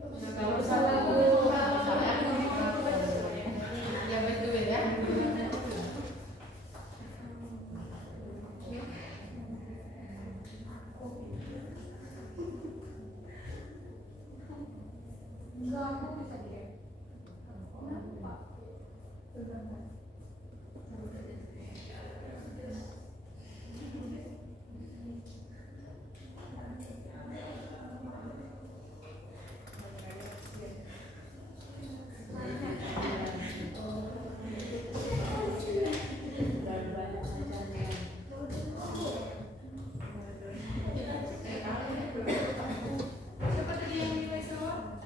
Kalau misalnya aku ya betul ya. Enggak, aku bisa dia. Siapa tadi yang nilai sama?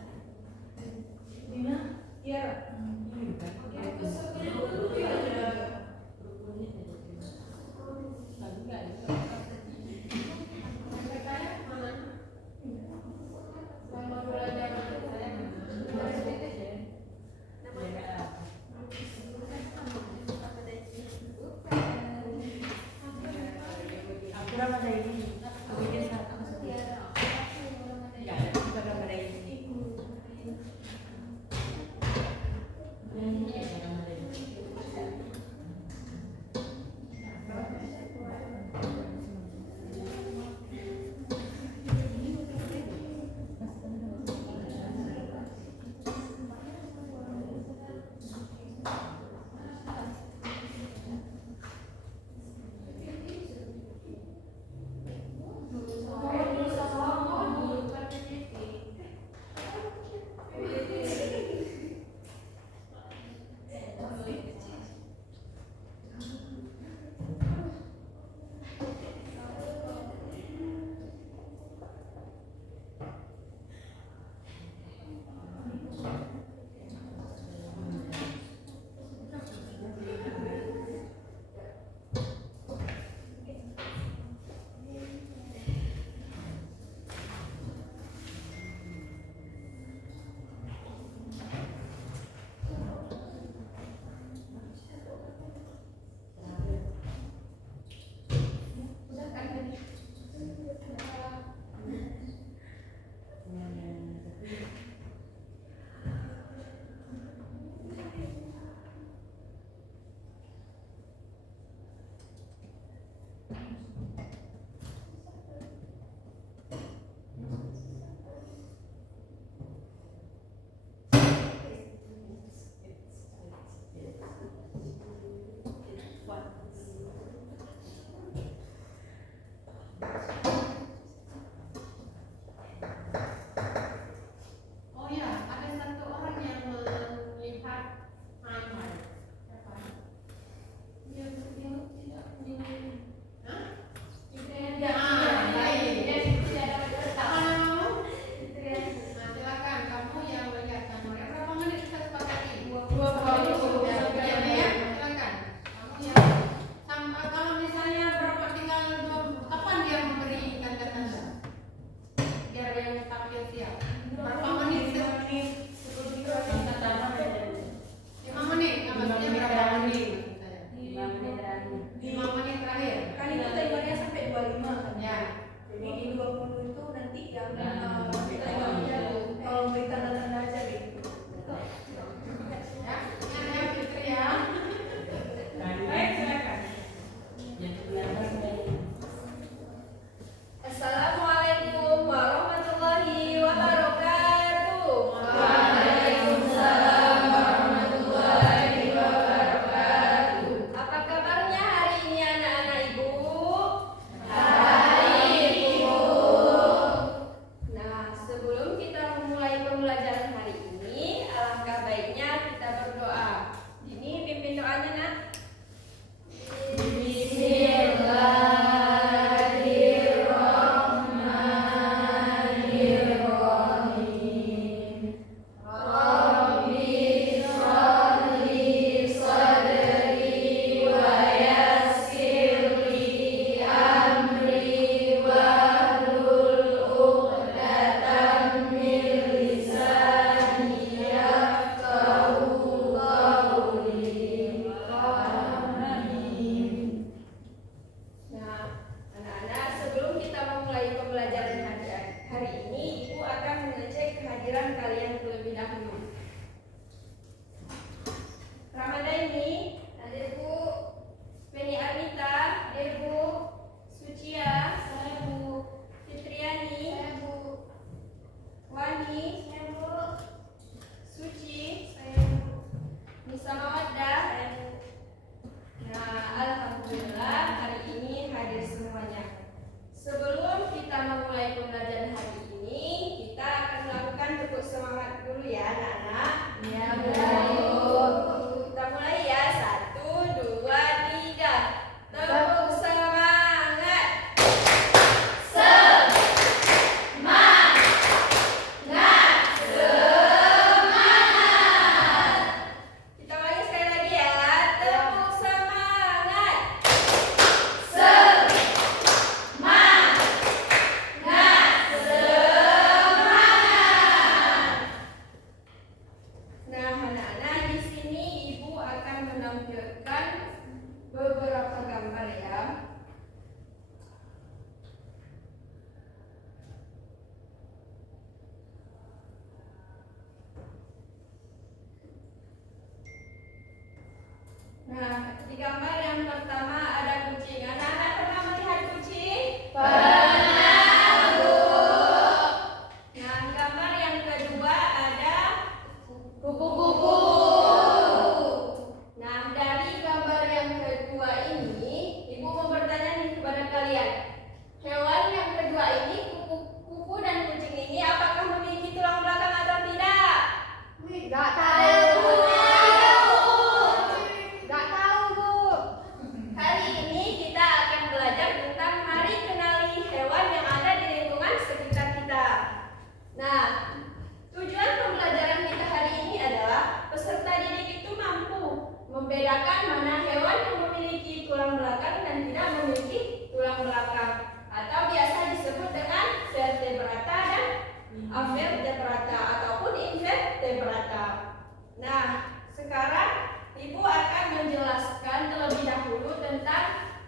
Nah, sekarang Ibu akan menjelaskan terlebih dahulu tentang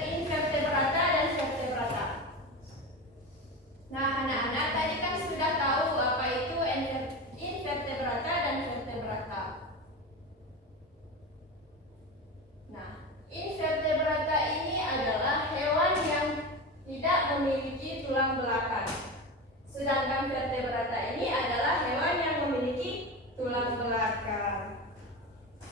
invertebrata dan vertebrata. Nah, anak-anak tadi kan sudah tahu apa itu invertebrata dan vertebrata. Nah, invertebrata ini adalah hewan yang tidak memiliki tulang belakang. Sedangkan vertebrata ini adalah hewan yang memiliki tulang belakang.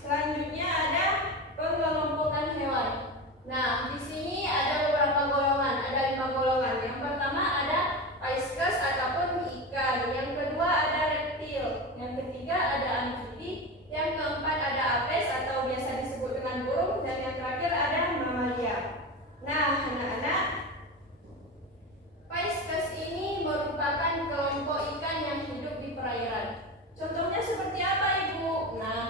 Selanjutnya ada pengelompokan hewan. Nah, di sini ada beberapa golongan, ada 5 golongan. Yang pertama ada Pisces ataupun ikan. Yang kedua ada reptil. Yang ketiga ada amfibi. Yang keempat ada apes atau biasa disebut dengan burung. Dan yang terakhir ada mamalia. Nah, anak-anak, Pisces ini merupakan kelompok ikan yang hidup di perairan. Contohnya seperti apa, Ibu? Nah,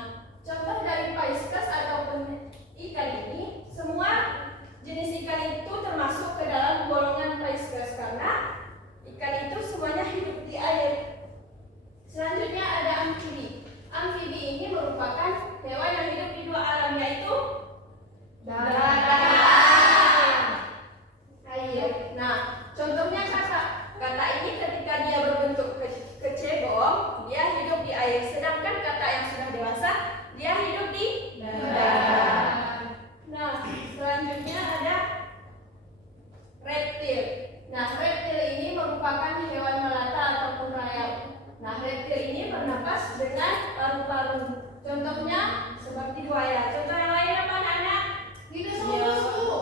contoh dari Pisces ataupun ikan ini, semua jenis ikan itu termasuk ke dalam golongan Pisces karena ikan itu semuanya hidup di air. Selanjutnya ada amfibi. Amfibi ini merupakan hewan yang hidup di 2 alam, yaitu darat dan air. Nah, contohnya kata ini ketika dia berbentuk kecebong, dia hidup di air. Sedangkan kata yang sudah dewasa, dia hidup di darat. Nah, selanjutnya ada reptil. Nah, reptil ini merupakan hewan melata ataupun rayap. Nah, reptil ini bernapas dengan paru-paru. Contohnya seperti buaya. Contoh yang lain apa, anak? Dinosaurus, Bu.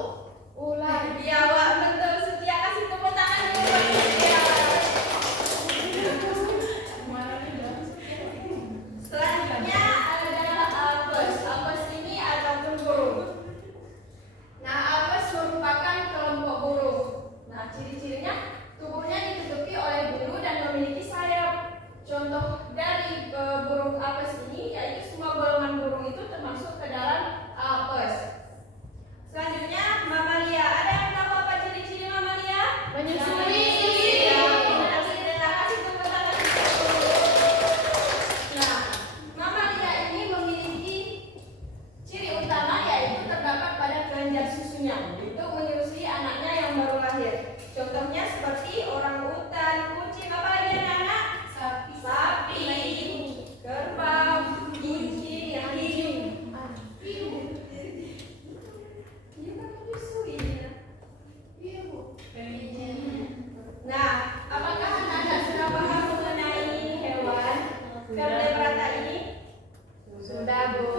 Ular. Biawak, betul. Setia, kasih tepuk tangan dulu buat Setia. Selanjutnya ada apes. Apes ini ataupun burung. Nah, apes merupakan kelompok burung. Nah, ciri-cirinya tubuhnya ditutupi oleh bulu dan memiliki sayap. Contoh dari burung apes ini yaitu semua golongan burung itu termasuk ke dalam apes. Selanjutnya mamalia. Ada yang tahu apa ciri-ciri mamalia? Menyusui. Kasih tepuk tangan. Nah, mamalia ini memiliki ciri utama yaitu terdapat pada kelenjar susunya untuk menyusui anaknya yang baru lahir. Contohnya seperti orangutan, kucing, apa lagi anak-anak? Sapi, kerbau, kucing, anjing. Nah, apakah anak-anak sudah paham mengenai hewan vertebrata ini? Sudah, Bu.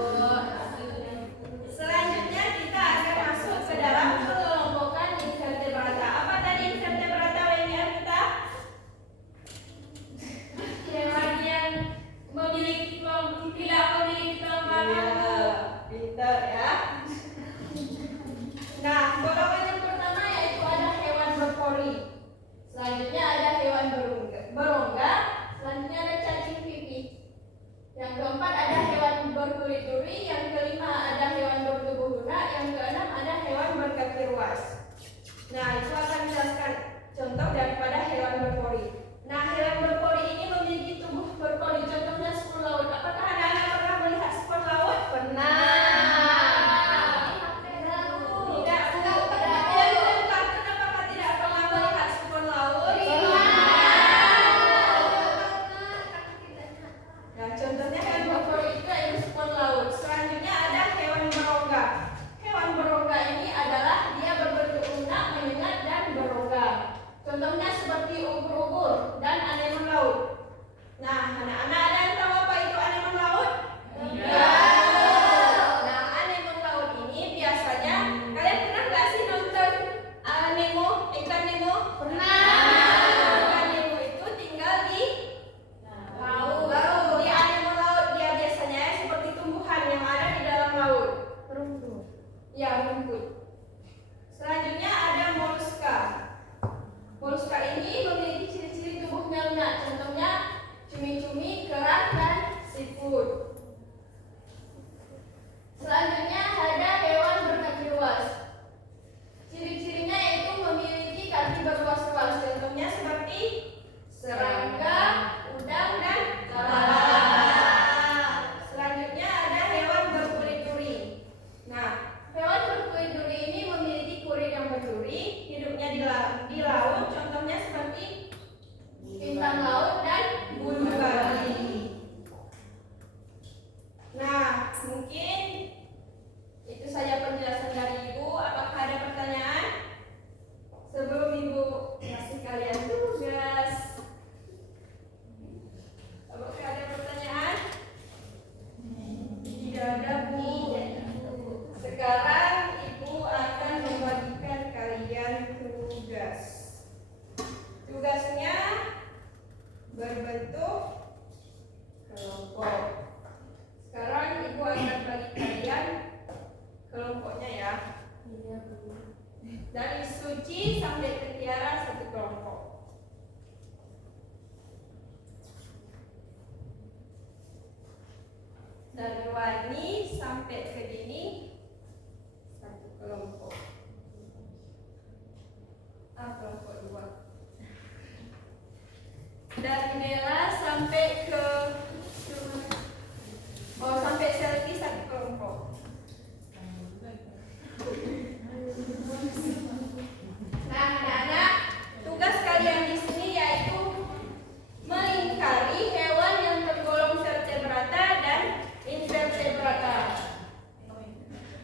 Selanjutnya kita akan masuk ke dalam pengelompokan invertebrata. Apa tadi invertebrata WNR kita? Hewan yang memiliki tulang, tidak memiliki tulang belakang. Pintar ya. Nah, golongan yang pertama yaitu ada hewan berpori. Selanjutnya ada hewan berongga. Selanjutnya ada cacing pipih. Yang keempat ada hewan berkulit duri. Yang kelima ada hewan bertubuh lunak. Yang keenam ada hewan berkaki ruas. Nah, itu akan menjelaskan contoh daripada hewan berpori. Nah, hewan berpori ini memiliki tubuh berpori. Contohnya spur laut. Apakah anak-anak pernah melihat spur laut? dari warni sampai ke dini satu kelompok. Kelompok dua. Dari Nela sampai ke sampai Selvi satu kelompok. Nah, anak-anak, tugas kalian di sini yaitu melingkari hewan yang tergolong vertebrata dan invertebrata.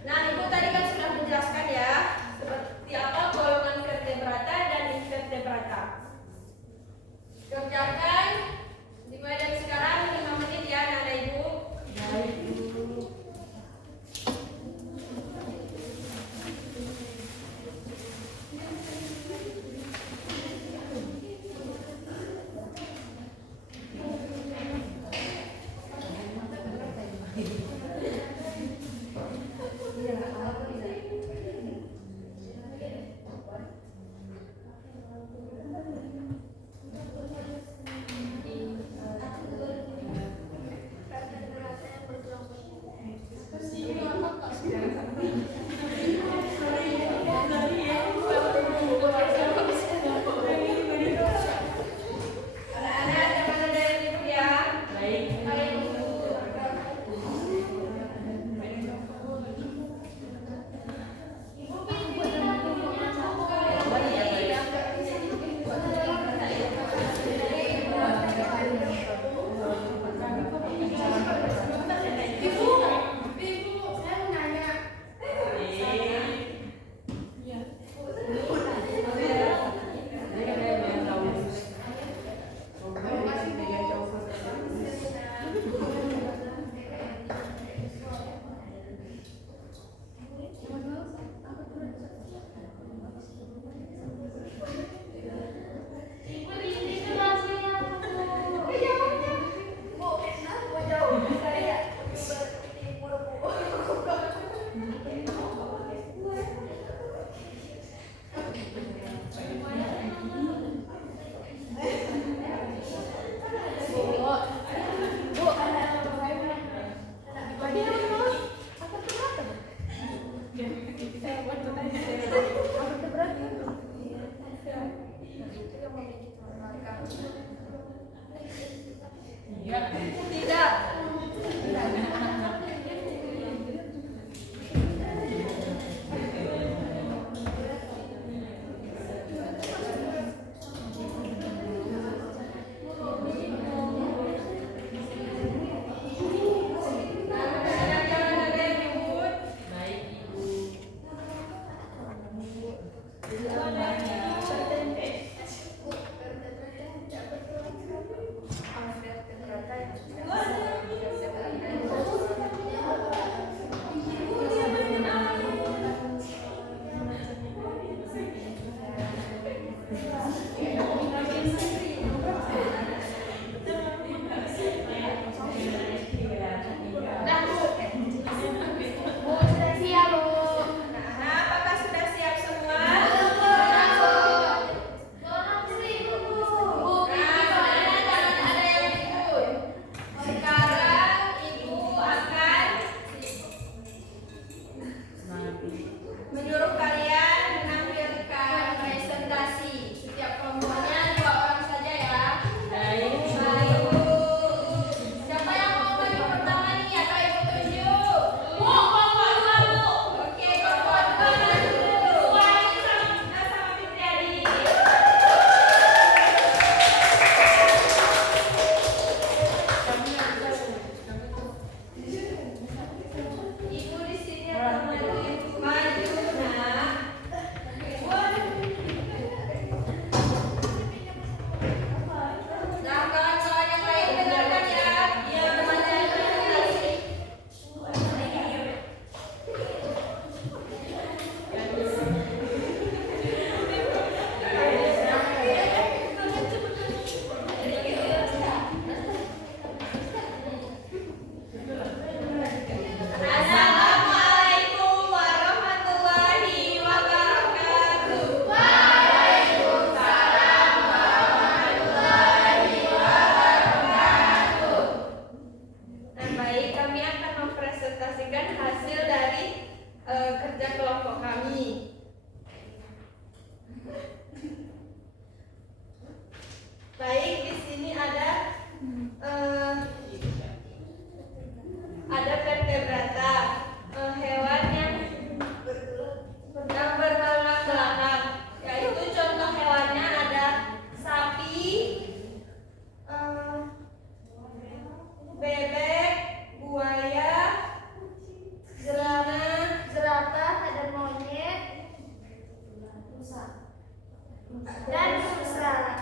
Nah, Ibu tadi kan sudah menjelaskan ya seperti apa golongan vertebrata dan invertebrata. Kerjakan dimulai dari sekarang. bebek, buaya, jerapah, ada monyet, dan rusa.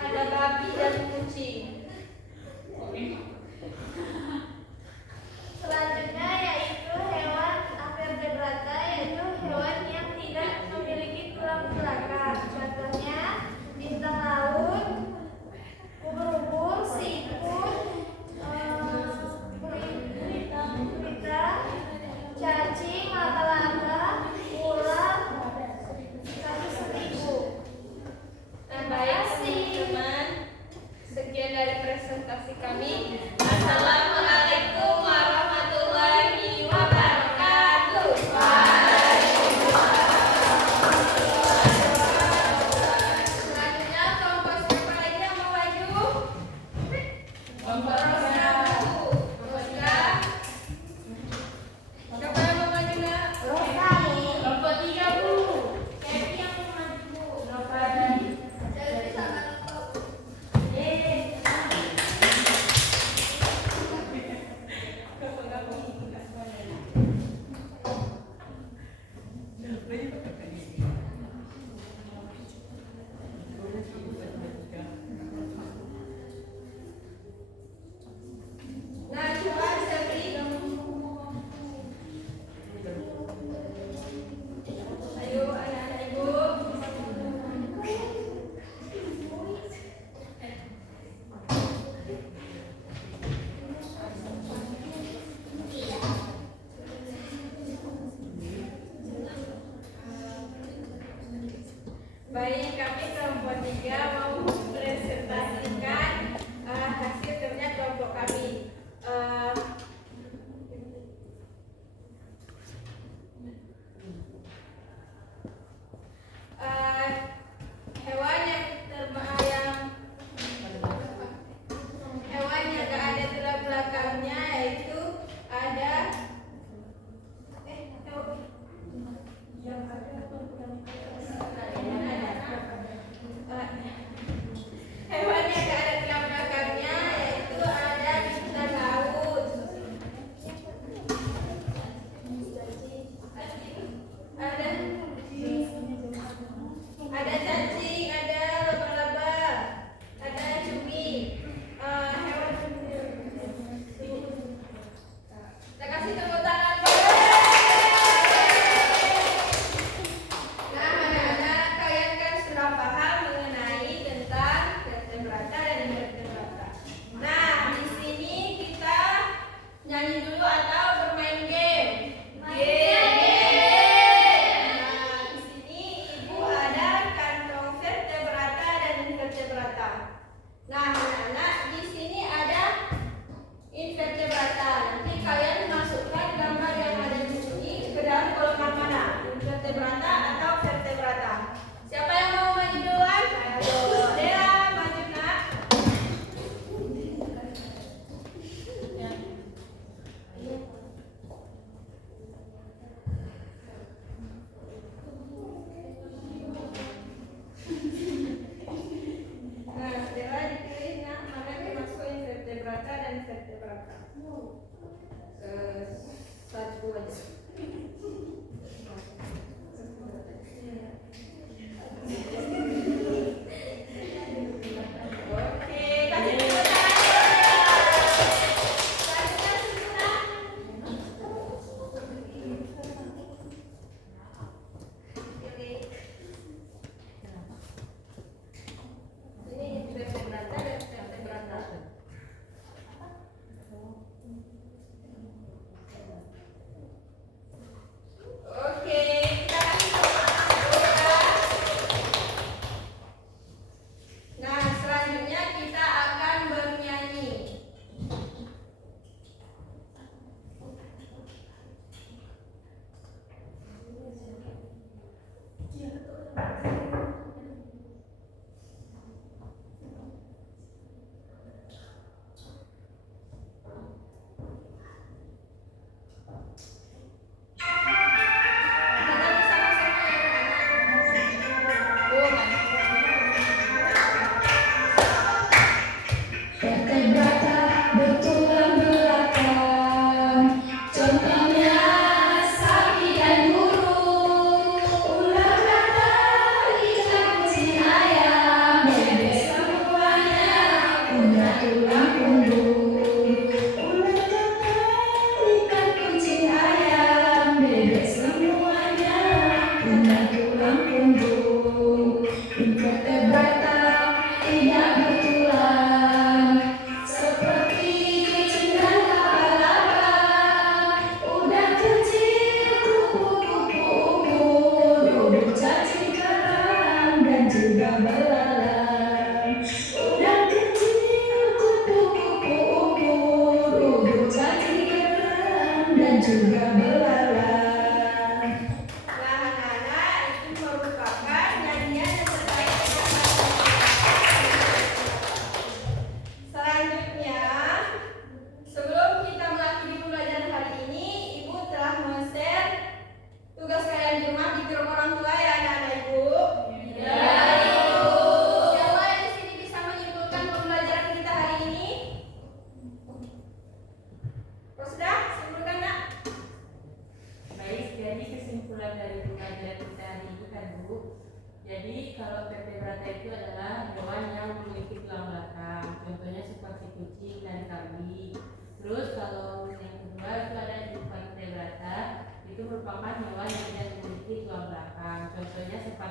Ada babi dan kucing. selanjutnya yaitu hewan invertebrata, yaitu hewan yang tidak memiliki tulang belakang. Contohnya bintang laut, ubur-ubur, siput, gurita, cacing, laba-laba, ular, kaki seribu. Baik teman-teman, sekian dari presentasi kami. Assalamualaikum warahmatullahi wabarakatuh. Selanjutnya kelompok siapa lagi yang mau maju? Kelompok Rosa, Bu. Rosa. Siapa yang mau maju, Nak? Rosa, Bu. Kelompok 3, Bu. Cepi yang mau maju, Bu. Jadi sama kelompok.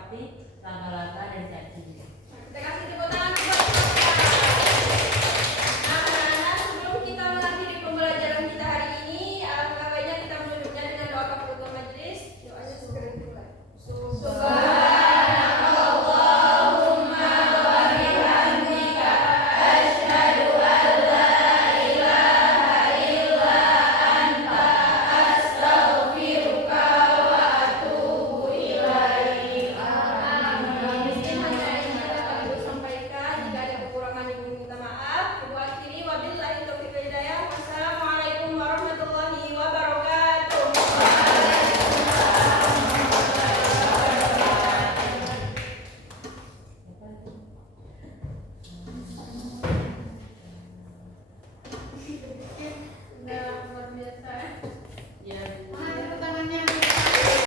seperti laba-laba dan cacing.